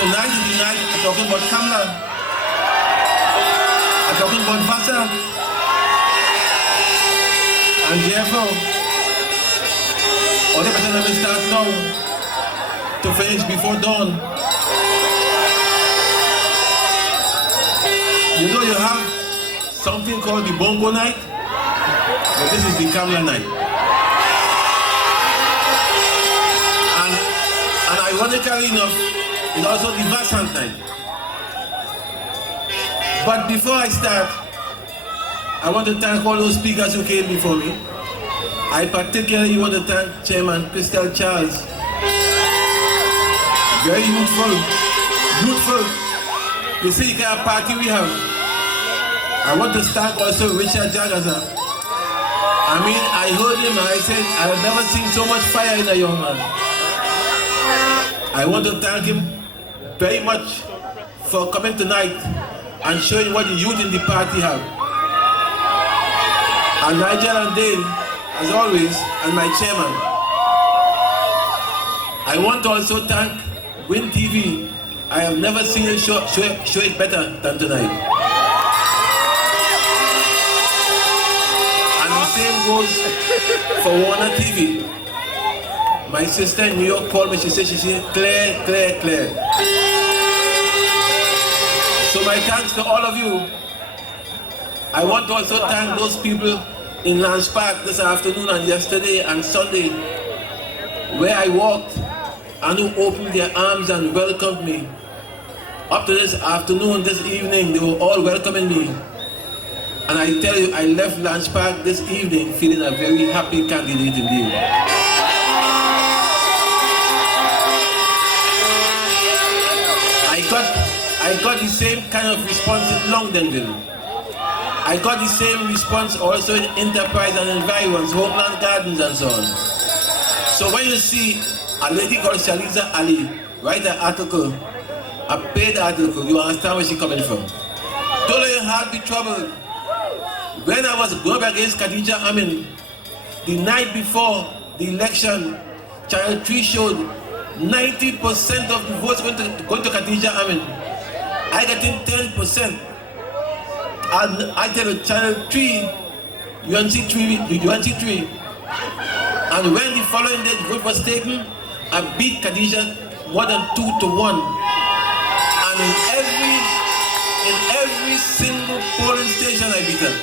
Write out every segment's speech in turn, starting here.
Tonight is the night I'm talking about Kamla. I'm talking about Vasant. And therefore, all the better let me start now to finish before dawn. You know you have something called the bongo night, but this is the Kamla night. And ironically enough, it's also the Vasant night. But before I start, I want to thank all those speakers who came before me. I particularly want to thank Chairman Crystal Charles. Very youthful. You see the kind of party we have. I want to thank also Richard Jagaza. I mean, I heard him and I said, I've never seen so much fire in a young man. I want to thank him very much for coming tonight and showing what the youth in the party have. And Nigel and Dale, as always, and my chairman. I want to also thank Win TV. I have never seen it show it better than tonight. And the same goes for Warner TV. My sister in New York called me, she said, clear. So my thanks to all of you. I want to also thank those people in Lance Park this afternoon and yesterday and Sunday, where I walked and who opened their arms and welcomed me. Up to this afternoon, this evening, they were all welcoming me. And I tell you, I left Lance Park this evening feeling a very happy candidate indeed. I got the same kind of response in Longdenville. I got the same response also in Enterprise and Environs, Homeland Gardens and so on. So when you see a lady called Shaliza Ali write an article, a paid article, you understand where she's coming from. Don't let your heart be troubled. When I was going up against Khadija Amin, the night before the election, Channel 3 showed 90% of the votes going to Khadija Amin. I got in 10%. And I tell you, Channel 3, UNC3. And when the following day the vote was taken, I beat Khadija more than 2-1. And in every single polling station I beat her.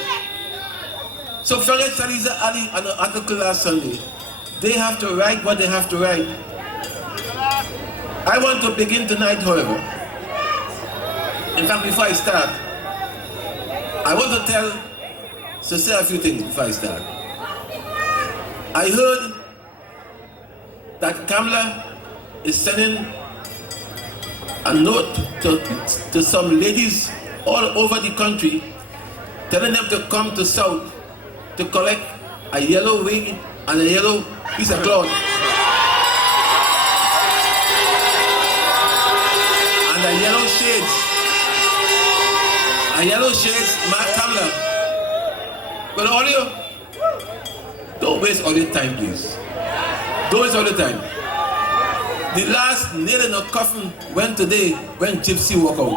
So forget Shaliza Ali and the article last Sunday. They have to write what they have to write. I want to begin tonight, however. In fact, before I start, I want to say a few things before I start. I heard that Kamla is sending a note to some ladies all over the country, telling them to come to South to collect a yellow wig and a yellow piece of cloth. And a yellow shades, Mark Kamla. But all you, don't waste all your time, please. Don't waste all your time. The last nail in the coffin went today when Gypsy walked out.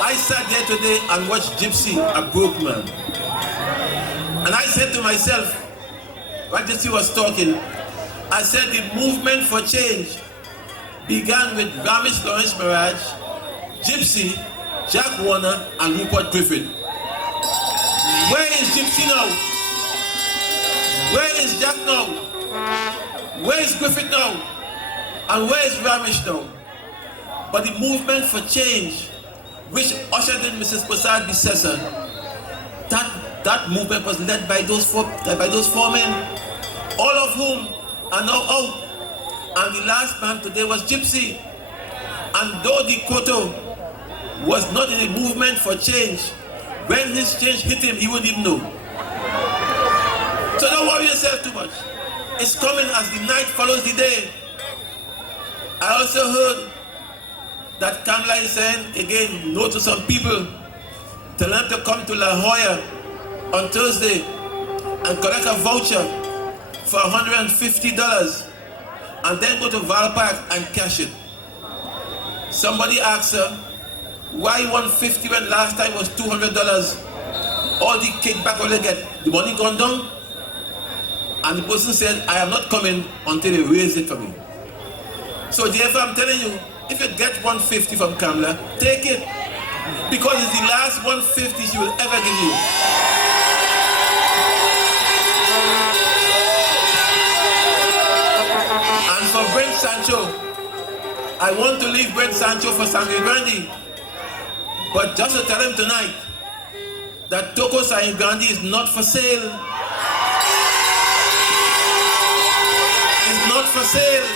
I sat there today and watched Gypsy, a broke man. And I said to myself, when Gypsy was talking, I said the movement for change began with Ramesh Lawrence Mirage, Gypsy, Jack Warner, and Rupert Griffith. Where is Gypsy now? Where is Jack now? Where is Griffith now? And where is Ramesh now? But the movement for change, which ushered in Mrs. Prasad Bissessa, that movement was led by those four men, all of whom are now out. And the last man today was Gypsy. And though the Koto was not in a movement for change, when his change hit him, he wouldn't even know. So don't worry yourself too much. It's coming as the night follows the day. I also heard that Kamla is saying, again, no to some people, tell them to come to La Jolla on Thursday and collect a voucher for $150 and then go to Val Park and cash it. Somebody asked her, why $150 when last time was $200? All the kickback all they get, the money gone down? And the person said, I am not coming until they raise it for me. So therefore I'm telling you, if you get $150 from Kamala, take it. Because it's the last $150 she will ever give you. And for Brent Sancho, I want to leave Brent Sancho for Samuel Gandhi. But just to tell him tonight that Toko Samuel Gandhi is not for sale. It's not for sale.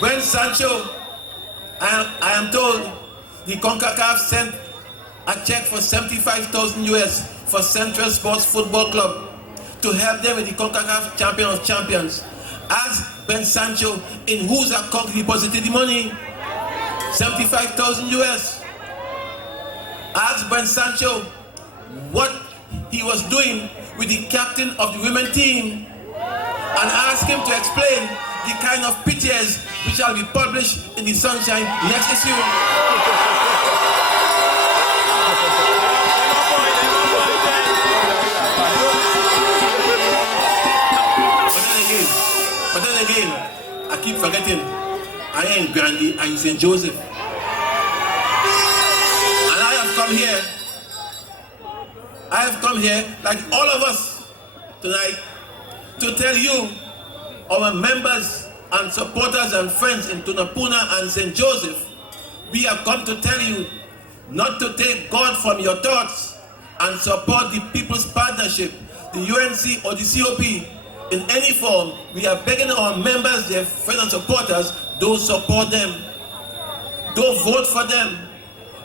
Brent Sancho, I am told the CONCACAF sent a check for $75,000 US for Central Sports Football Club to help them with the CONCACAF Champion of Champions. Ask Brent Sancho in whose account he deposited the money. $75,000 US. Ask Brent Sancho what he was doing with the captain of the women team and ask him to explain the kind of pictures which shall be published in the Sunshine next issue. But then again, I keep forgetting, I am Gandhi and St. Joseph. And I have come here, like all of us tonight, to tell you, our members and supporters and friends in Tunapuna and St. Joseph, we have come to tell you not to take God from your thoughts and support the People's Partnership, the UNC or the COP in any form. We are begging our members, their friends and supporters, don't support them. Don't vote for them.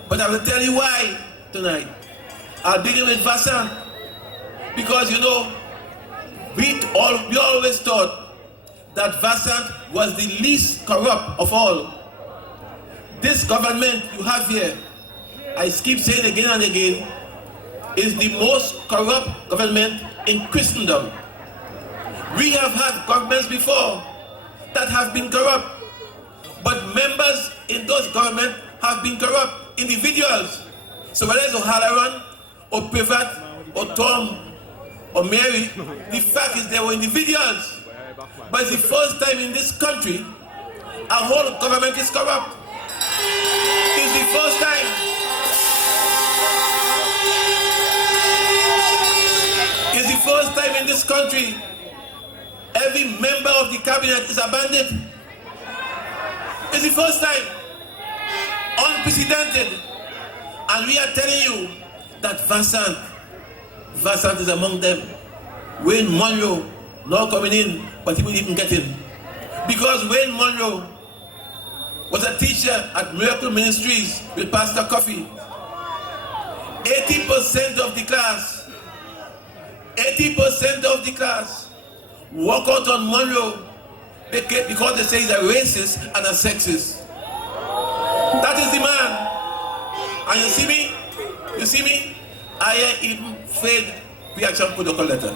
But I will tell you why tonight. I'll begin with Vasant. Because you know, we always thought that Vasant was the least corrupt of all. This government you have here, I keep saying again and again, is the most corrupt government in Christendom. We have had governments before that have been corrupt, but members in those governments have been corrupt individuals. So whether it's O'Halloran, or Privat, or Tom, or Mary, the fact is they were individuals. But it's the first time in this country our whole government is corrupt. It's the first time. It's the first time in this country every member of the cabinet is a bandit. It's the first time. Unprecedented. And we are telling you that Vasant is among them. Wayne Monroe, now coming in, but he wouldn't even get in. Because Wayne Monroe was a teacher at Miracle Ministries with Pastor Coffee. 80% of the class walk out on Monroe because they say he's a racist and a sexist. That is the man. And you see me? I am even afraid we are trying to put a letter.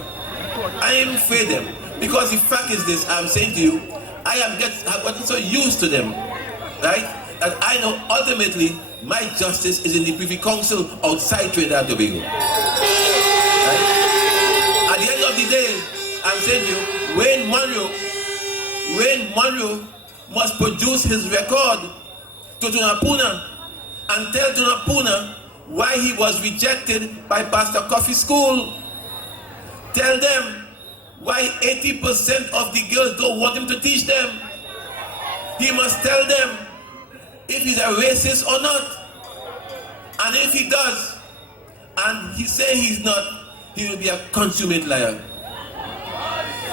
I am afraid them. Because the fact is this, I'm saying to you, I've gotten so used to them, right? That I know ultimately my justice is in the Privy Council outside Trinidad and Tobago. Right? At the end of the day, I'm saying to you, Wayne Monroe must produce his record to Tunapuna and tell Tunapuna why he was rejected by Pastor Coffee School. Tell them why 80% of the girls don't want him to teach them. He must tell them if he's a racist or not. And if he does, and he say he's not, he will be a consummate liar.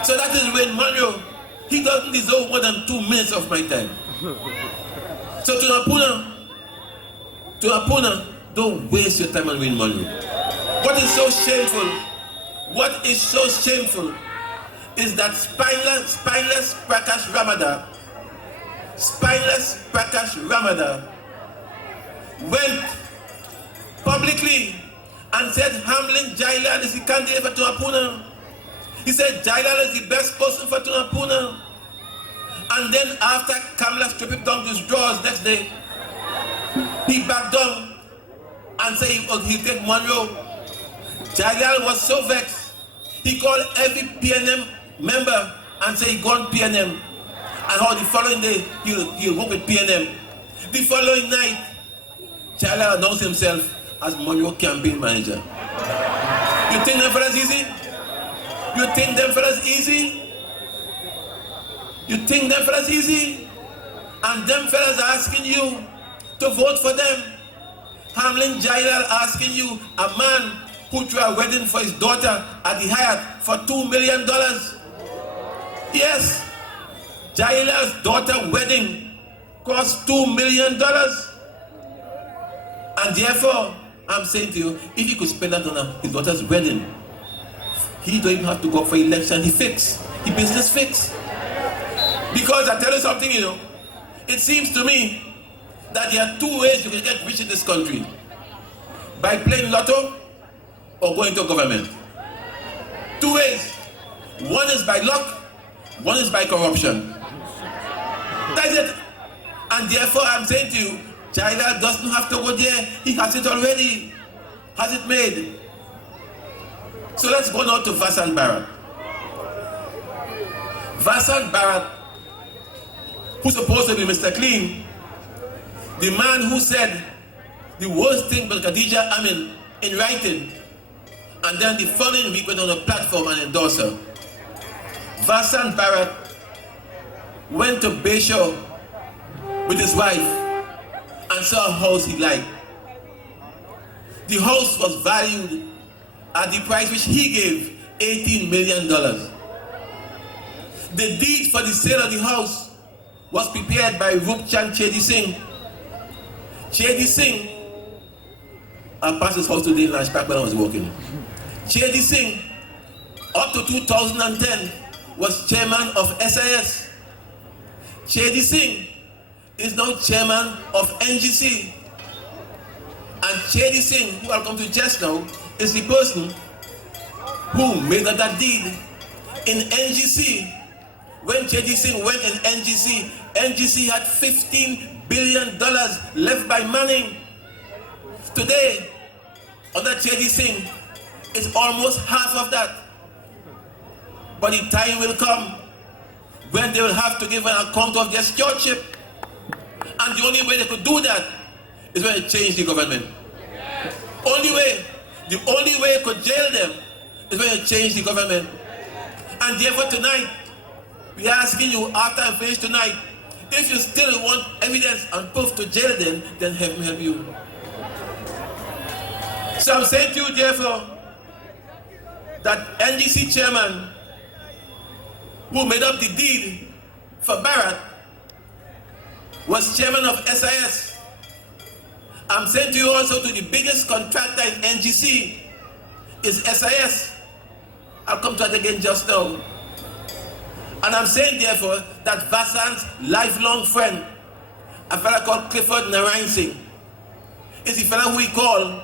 So that is Wayne Monroe. He doesn't deserve more than 2 minutes of my time. So Tunapuna, don't waste your time on Wayne Monroe. What is so shameful is that spineless Prakash Ramada went publicly and said Hamlin Jailan is the candidate for Tunapuna. He said Jailan is the best person for Tunapuna. And then after Kamala stripped him down to his drawers next day, he backed down and said he'll take Monroe. Jailan was so vexed, he called every PNM member and said he gone PNM. And how the following day, he'll work with PNM. The following night, Jailan announced himself as Monroe campaign manager. You think them fellas easy? You think them fellas easy? You think them fellas easy? And them fellas are asking you to vote for them. Hamlin Jailan asking you, a man who threw a wedding for his daughter at the Hyatt for $2 million. Yes, Jailan's daughter wedding cost $2 million. And therefore, I'm saying to you, if he could spend that on his daughter's wedding, he don't even have to go for election. He business fix. Because I tell you something, it seems to me that there are two ways you can get rich in this country: by playing lotto or going to government. Two ways. One is by luck, one is by corruption. That's it. And therefore, I'm saying to you, Jailan doesn't have to go there. He has it already. Has it made. So let's go now to Vasant Bharath. Vasant Bharath, who's supposed to be Mr. Clean, the man who said the worst thing about Khadija Amin in writing, and then the following week went on a platform and endorsed her. Vasant Bharath went to Bayshore with his wife and saw a house he liked. The house was valued at the price which he gave, $18 million. The deed for the sale of the house was prepared by Rupchand Chedi Singh. Chedi Singh, I passed his house today in Lashpak when I was walking. Chedi Singh, up to 2010, was chairman of SIS. Chedi Singh is now chairman of NGC. And Chedi Singh, who I'll come to just now, is the person who made up that deed. In NGC, when Chedi Singh went in NGC, NGC had $15 billion left by Manning. Today, under Chedi Singh, it's almost half of that. But the time will come when they will have to give an account of their stewardship. And the only way they could do that is when they change the government. The only way they could jail them is when they change the government. And therefore tonight, we are asking you, after I finish tonight, if you still want evidence and proof to jail them, then help me help you. So I'm saying to you, therefore, that NGC chairman who made up the deed for Bharath was chairman of SIS. I'm saying to you also, to the biggest contractor in NGC is SIS. I'll come to that again just now. And I'm saying therefore that Vasant's lifelong friend, a fellow called Clifford Narayan Singh, is the fellow who he called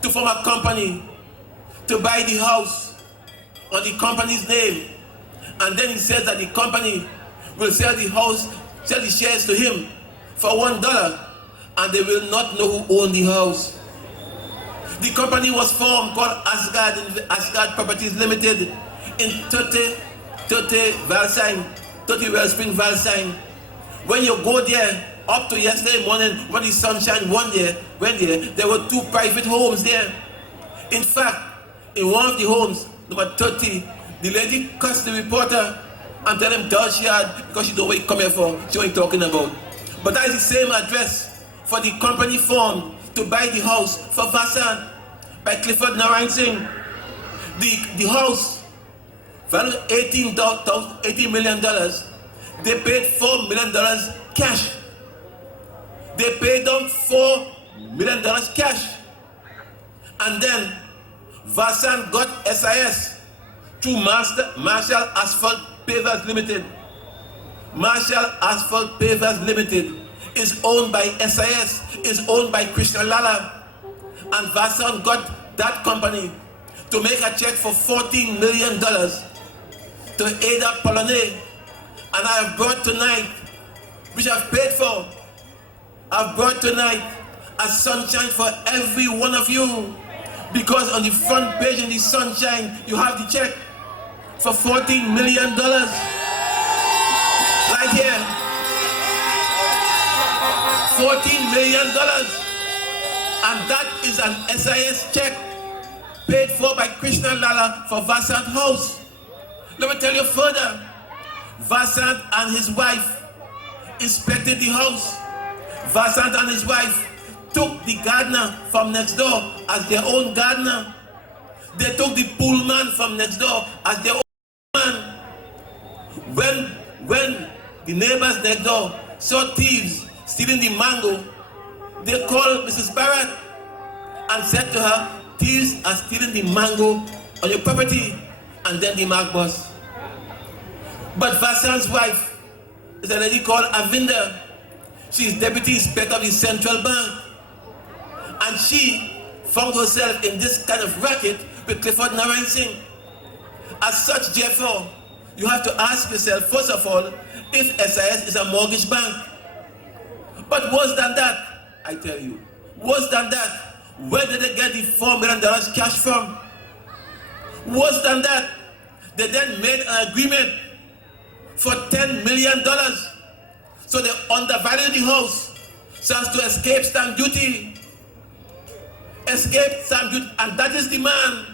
to form a company to buy the house on the company's name. And then he says that the company will sell the house, sell the shares to him for $1, and they will not know who owned the house. The company was formed called Asgard Properties Limited in 30 Wellspring, Valsine. When you go there, up to yesterday morning, when the sunshine went there, there were 2 private homes there. In fact, in one of the homes, number 30, the lady cussed the reporter and tell him down she had because she don't know what he come here for, she ain't talking about. But that is the same address for the company formed to buy the house for Vasant by Clifford Narayan Singh. The house valued $18 million. They paid $4 million cash. They paid them $4 million cash. And then Vasant got SIS through Marshall Asphalt Pavers Limited. Marshall Asphalt Pavers Limited is owned by SIS, is owned by Krishna Lala. And Vasant got that company to make a check for $14 million to Ada Polonais. And I have brought tonight, which I've paid for, I've brought tonight a sunshine for every one of you. Because on the front page in the sunshine, you have the check for $14 million. Right here. $14 million. And that is an SIS check paid for by Krishna Lala for Vasant House. Let me tell you further. Vasant and his wife inspected the house. Vasant and his wife took the gardener from next door as their own gardener. They took the poolman from next door as their own man. When the neighbors next door saw thieves stealing the mango, they called Mrs. Bharath and said to her, thieves are stealing the mango on your property. And then the mark bus. But Vasant's wife is a lady called Avinda. She is Deputy Inspector of the Central Bank. And she found herself in this kind of racket with Clifford Narayan Singh. As such, therefore, you have to ask yourself, first of all, if SIS is a mortgage bank. But worse than that, I tell you, worse than that, where did they get the $4 million cash from? Worse than that, they then made an agreement for $10 million. So they undervalued the house so as to escape stamp duty. Escape stamp duty, and that is the man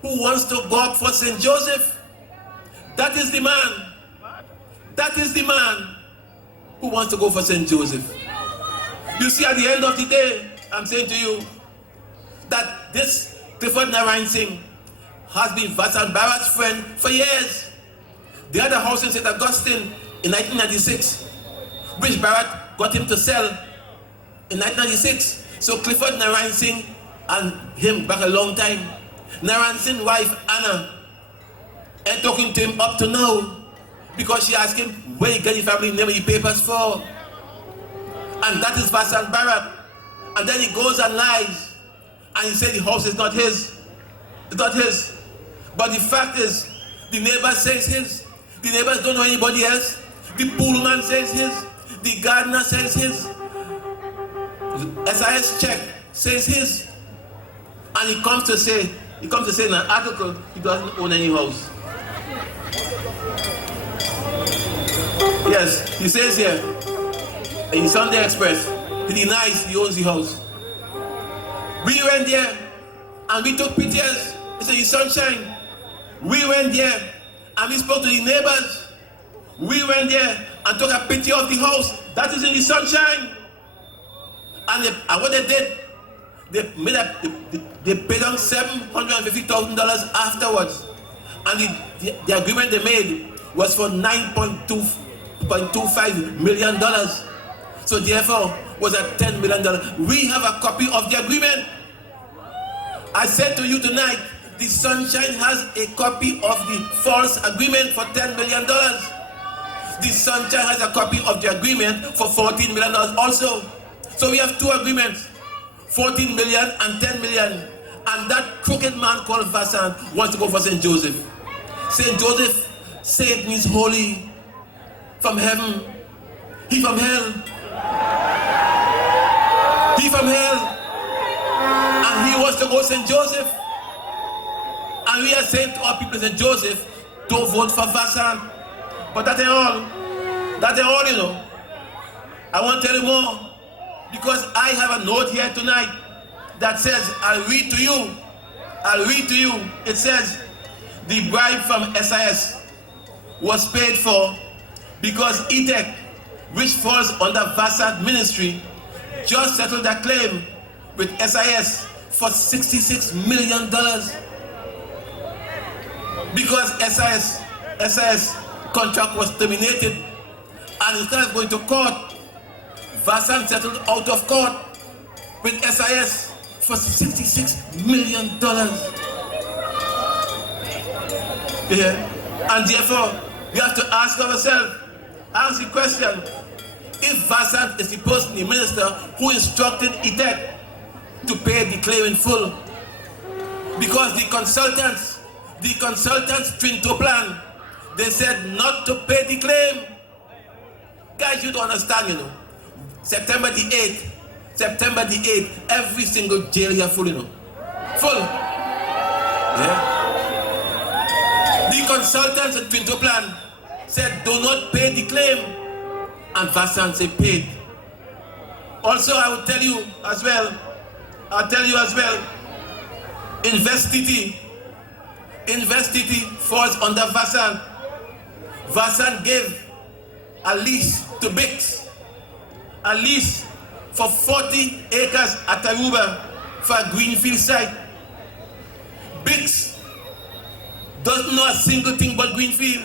who wants to go up for St. Joseph. That is the man. That is the man who wants to go for St. Joseph. You see, at the end of the day, I'm saying to you that this Clifford Narayan Singh has been Vasant Bharath's friend for years. They had a house in St. Augustine in 1996, which Bharath got him to sell in 1996. So Clifford Narayan Singh and him back a long time. Narayan Singh's wife, Anna, ain't talking to him up to now because she asked him where you get your family name and your papers for. And that is Vasant Bharath. And then he goes and lies. And he said the house is not his. It's not his. But the fact is, the neighbor says his. The neighbors don't know anybody else. The poolman says his. The gardener says his. SIS check says his. And he comes to say in an article, he doesn't own any house. Yes, he says here, in Sunday Express, he denies he owns the house. We went there and we took pictures. It's in the sunshine. We went there and we spoke to the neighbors. We went there and took a picture of the house. That is in the sunshine. And what they did, they paid them $750,000 afterwards. And the agreement they made was for $9.25 million. So therefore, was a $10 million. We have a copy of the agreement. I said to you tonight, the Sunshine has a copy of the false agreement for $10 million. The Sunshine has a copy of the agreement for $14 million also. So we have two agreements, 14 million and 10 million. And that crooked man called Vasant wants to go for St. Joseph. St. Joseph, saint means holy, from heaven. He from hell. He from hell. And he wants to go St. Joseph. And we are saying to our people in St. Joseph, don't vote for Vasant. But that ain't all. That ain't all, you know. I want to tell you more. Because I have a note here tonight that says, I'll read to you. I'll read to you. It says, the bribe from SIS was paid for because ETEC, which falls under Vasant Ministry, just settled a claim with SIS for $66 million. Because SIS contract was terminated, and instead of going to court, Vasant settled out of court with SIS for $66 million. Yeah. And therefore, we have to ask ourselves, ask the question, if Vasant is the person, the minister, who instructed ETEC to pay the claim in full. Because the consultants Trinto plan, they said not to pay the claim. Guys, you don't understand, you know. September the 8th, every single jail here full, you know. Full. Yeah. The consultants at Trinto plan said do not pay the claim. And Vasant said paid. Also, I will tell you as well, Investity falls under Vasant. Vasant gave a lease to Bix, a lease for 40 acres at Aruba for a greenfield site. Bix doesn't know a single thing but greenfield.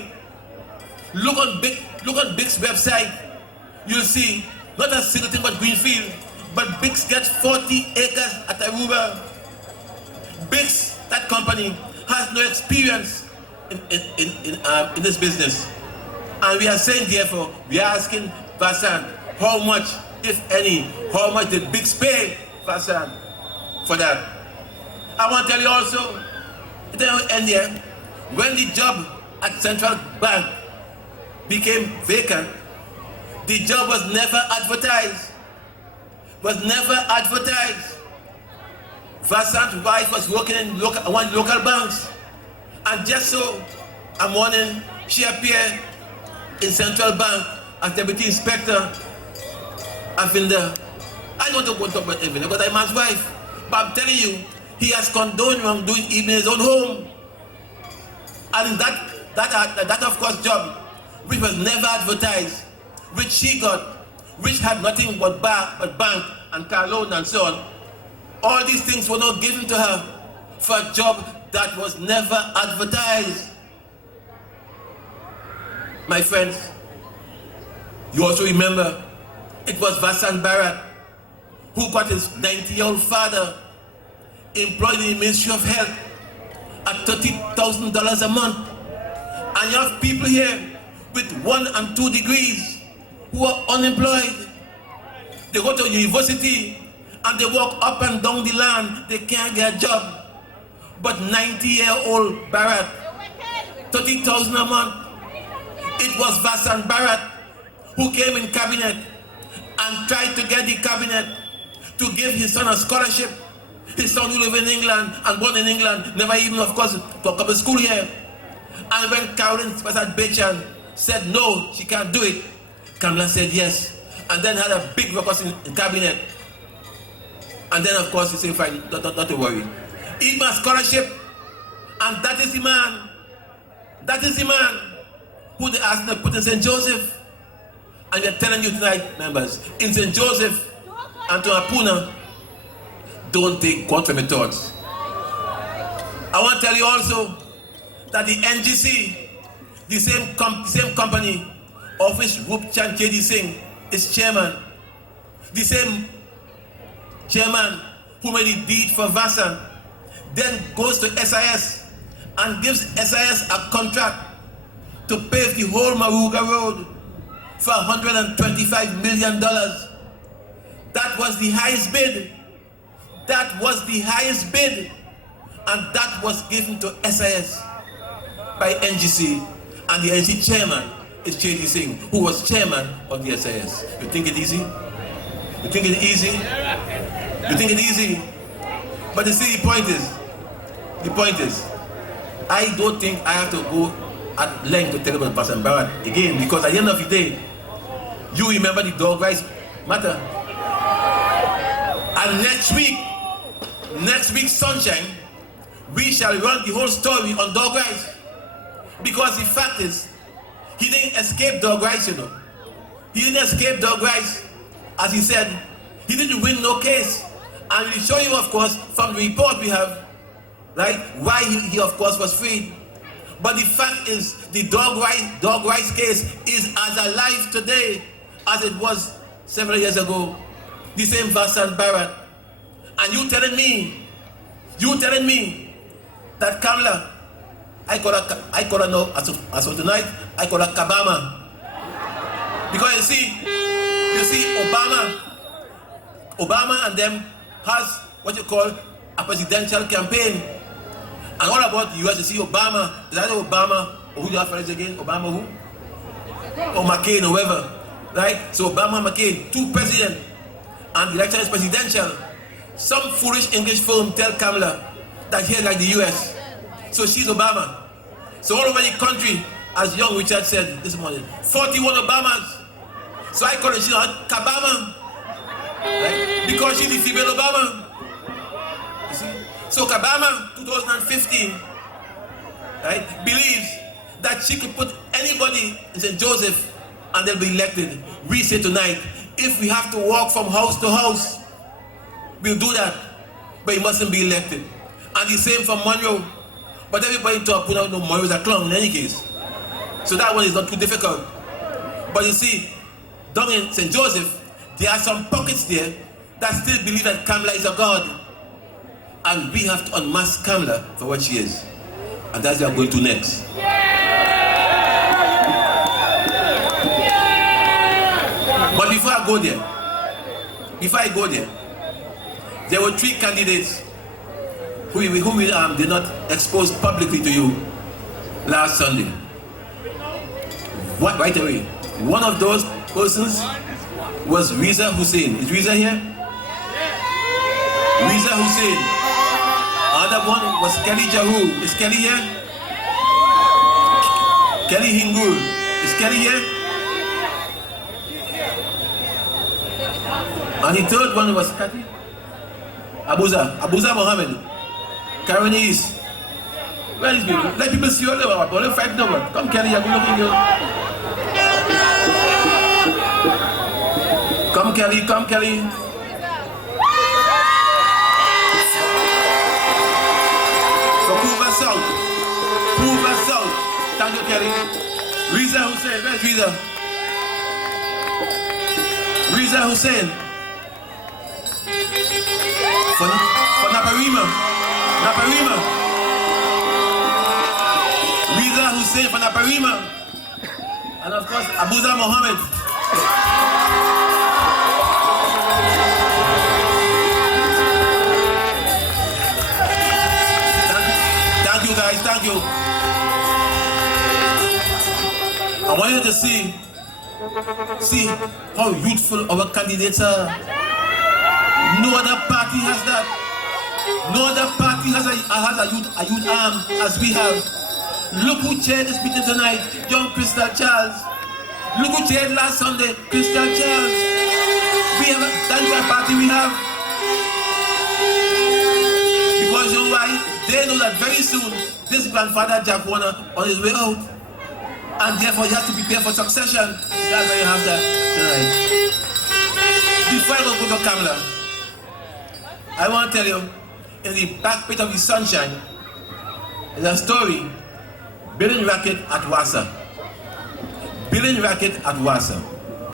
Look on Bix's website, you'll see not a single thing but greenfield. But Bix gets 40 acres at Aruba. Bix, that company, has no experience in this business. And we are saying, therefore, we are asking Vasant, how much, if any, how much did Bix pay Vasant for that? I want to tell you also, when the job at Central Bank became vacant, the job was never advertised. Vasant's wife was working in one local banks, and just so a morning she appeared in Central Bank as Deputy Inspector Avinda. I don't want to talk about Avinda because I'm his wife, but I'm telling you, he has condoned wrongdoing even in his own home. And that of course job, which was never advertised, which she got, which had nothing but bank and car loan and so on, all these things were not given to her for a job that was never advertised. My friends, you also remember it was Vasant Bharath who got his 90-year-old father employed in the Ministry of Health at $30,000 a month. And you have people here with 1 and 2 degrees who are unemployed. They go to university and they walk up and down the land, they can't get a job. But 90-year-old Bharath, $30,000 a month. It was Vasant Bharath who came in cabinet and tried to get the cabinet to give his son a scholarship. His son who live in England and born in England, never even, of course, to come to school here. And when Caroline Bechan said no, she can't do it, Kamala said yes. And then had a big ruckus in cabinet. And then, of course, he said, fine, not to worry. Even a scholarship, and that is the man who they asked to put in St. Joseph. And they're telling you tonight, members, in St. Joseph and to Apuna, don't take God from your thoughts. I want to tell you also that the NGC, the same company of which Rup Chand K.D. Singh is chairman, the same chairman who made the deed for Vasant, then goes to SIS and gives SIS a contract to pave the whole Maruga Road for $125 million. That was the highest bid. And that was given to SIS by NGC. And the NGC chairman is K.D. Singh, who was chairman of the SIS. You think it easy? But you see, the point is, I don't think I have to go at length to tell about Vasant Bharath again, because at the end of the day, you remember the dog rights matter. And next week, Sunshine, we shall run the whole story on dog rights. Because the fact is, he didn't escape dog rights, you know. He didn't escape dog rights. As he said, he didn't win no case. And we'll show you, of course, from the report we have, right, why he of course was freed. But the fact is, the dog rights case is as alive today as it was several years ago. The same Vasant Bharath. And you telling me that Kamala, I call her now, as of tonight, I call her Kabama. Because you see, Obama and them has what you call a presidential campaign. And all about the US, you see Obama, is that Obama, or who do you have friends again? Obama who? Or McCain, or whoever, right? So Obama and McCain, two presidents, and the election is presidential. Some foolish English firm tell Kamala that here like the US, so she's Obama. So all over the country, as young Richard said this morning, 41 Obamas. So I call her, she's not Kabama, right? Because she's the female Obama. You see? So Kabama, 2015, right, believes that she could put anybody in St. Joseph and they'll be elected. We say tonight, if we have to walk from house to house, we'll do that, but he mustn't be elected. And the same for Monroe. But everybody talk, put out no Monroe's a clown in any case. So that one is not too difficult. But you see, down in St. Joseph, there are some pockets there that still believe that Kamala is a god. And we have to unmask Kamala for what she is. And that's what we're going to next. But before I go there, there were three candidates who we did not expose publicly to you last Sunday. What, right away? One of those persons was Riza Hussein. Is Riza here? Riza Hussein. Another one was Kelly Jahu. Is Kelly here? Kelly Hingur. Is Kelly here? And the third one was Kathy Abuza Mohammed. Karen East. Where is people? Let people see all over. Don't fight no one. Come Kelly, I'm looking you. Come Kelly, come Kelly. For Hoover South. Hoover South. Thank you, Kelly. Riza Hussein. Where's Riza? Riza Hussein. For Naparima. Naparima. Riza Hussein for Naparima. And of course, Abuza Mohammed. Thank you guys, thank you. I want you to see how youthful our candidates are. No other party has that. No other party has a youth arm as we have. Look who chaired this meeting tonight, young Crystal Charles. Look who chaired last Sunday, Crystal Charles. We have that's the party we have. Because you know why? They know that very soon this grandfather Jack Warner on his way out. And therefore he has to prepare for succession. That's why you have that tonight. Before I go to Kamala, I want to tell you, in the back pit of the Sunshine, there's a story, building racket at Wassa. Building racket at Wassa.